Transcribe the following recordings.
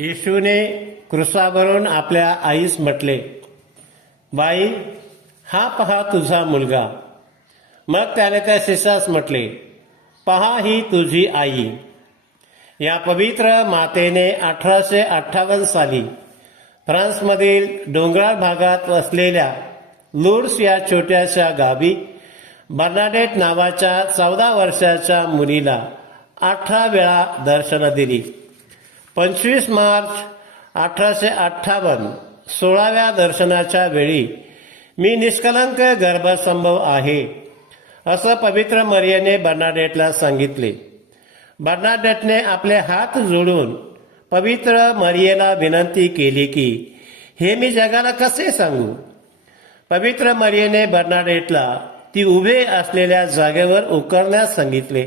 येशूने क्रुसावरून आपल्या आईस म्हटले बाई हा पहा तुझा मुलगा. मग त्याने त्या शिष्यास म्हटले पहा ही तुझी आई. या पवित्र मातेने अठराशे अठ्ठावन्न साली फ्रान्समधील डोंगराळ भागात वसलेल्या लुड्स या छोट्याशा गावी बर्नाडेट नावाच्या चौदा वर्षाच्या मुलीला अठरा वेळा दर्शनं दिली. पंचवीस मार्च अठराशे अठ्ठावन्न सोळाव्या दर्शनाच्या वेळी मी निष्कलंक गर्भसंभव आहे असं पवित्र मर्याने बर्नाडेटला सांगितले. बर्नाडेटने आपले हात जोडून पवित्र मरियेला विनंती केली की हे मी जगाला कसे सांगू? पवित्र मरियेने बर्नाडेटला ती उभे असलेल्या जागेवर उकरण्यास सांगितले.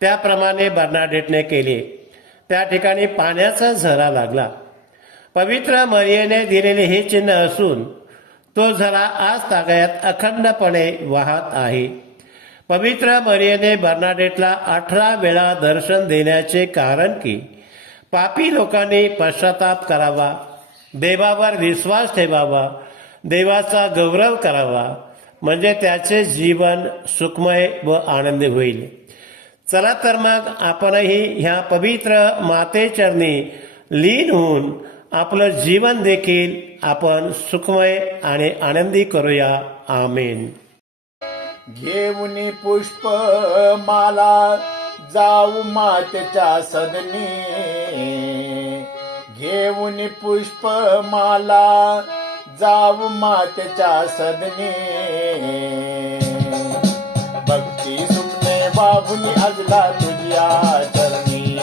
त्याप्रमाणे बर्नाडेटने केले. त्या ठिकाणी पाण्याचा झरा लागला. पवित्र मरियेने दिलेले हे चिन्ह असून तो झरा आज तागयात अखंडपणे वाहत आहे. पवित्र मरियेने बर्नाडेटला अठरा वेळा दर्शन देण्याचे कारण की पापी लोकांनी पश्चाताप करावा देवावर विश्वास ठेवावा देवाचा गौरव करावा म्हणजे त्याचे जीवन सुखमय व आनंदी होईल. चला तर मग आपणही ह्या पवित्र मातेचरणी लीन होऊन आपलं जीवन देखील आपण सुखमय आणि आनंदी करूया. आमेन. घेऊन पुष्प माला जाऊ मातेच्या सदनी. घेऊन पुष्प माला जाऊ मातेच्या सदनी. वाहुनी अजला तुझ्या चरणी.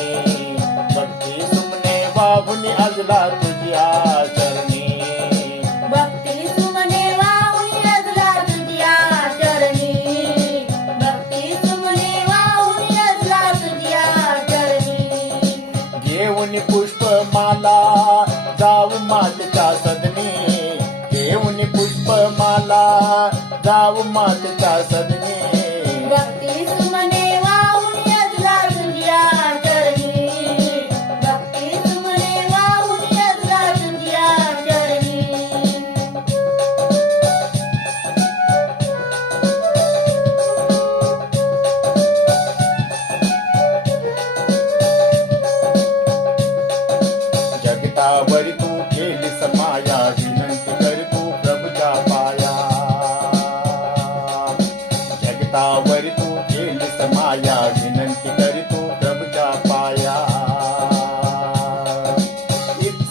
भक्ती सुमने वाहुनी अजला तुझ्या चरणी. भक्ती सुमने वाहुनी अजला तुझ्या चरणी. भक्ती सुमने वाहुनी अजला तुझ्या चरणी. घेऊन पुष्पमाला जाऊ मातेच्या सदनी. घेऊन पुष्पमाला जाऊ मातेच्या सदनी.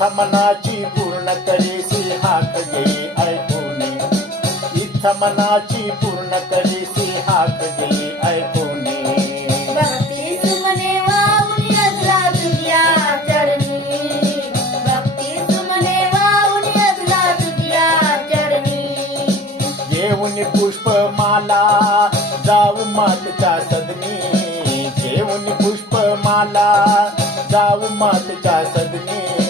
मनाची पूर्ण करीसी हात गेली ऐकून. मनाची पूर्ण करीसी हात गेली ऐकून. घेऊन पुष्पमाला जाऊ मातच्या सदनी. घेऊन पुष्पमाला जाऊ मातच्या सदनी.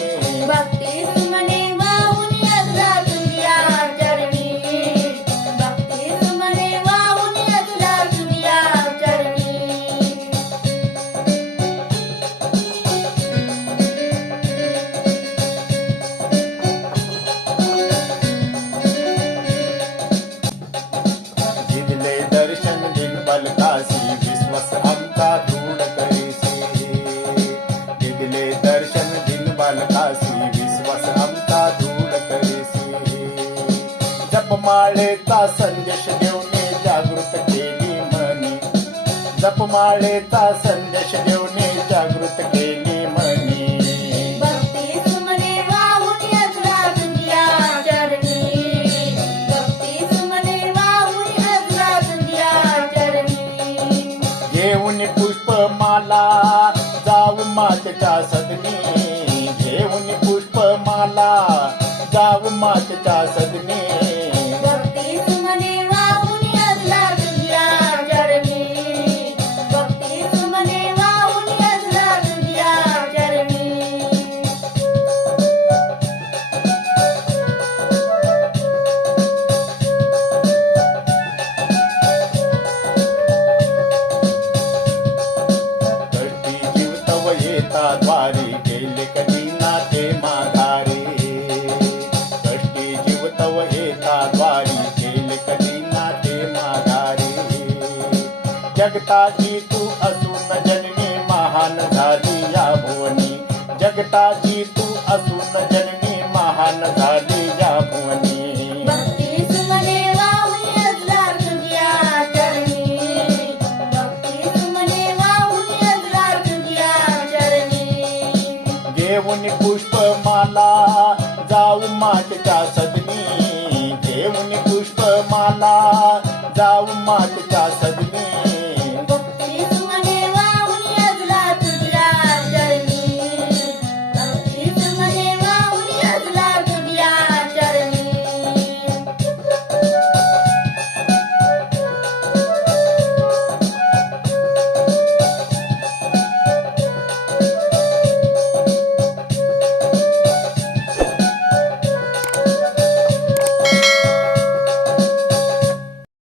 दर्शन दिन बलकासी विश्वास आमचा दृढ करीसी जपमाळेचा संदेश जागृत केली मनी जपमाळेचा संदेश जागृत केली मनी भक्ती सुमने येता द्वारी गेले कधी नाते माघारी? कष्टी जीवतव येता द्वारी गेले कधी नाते माघारी? जगताची तू असून जननी महान झाली या भुवनी. जगताची तू असून जननी महान झाली या भुवनी. माला जाऊ माटच्या सदनी घेऊन पुष्प माला जाऊ माटच्या सदनी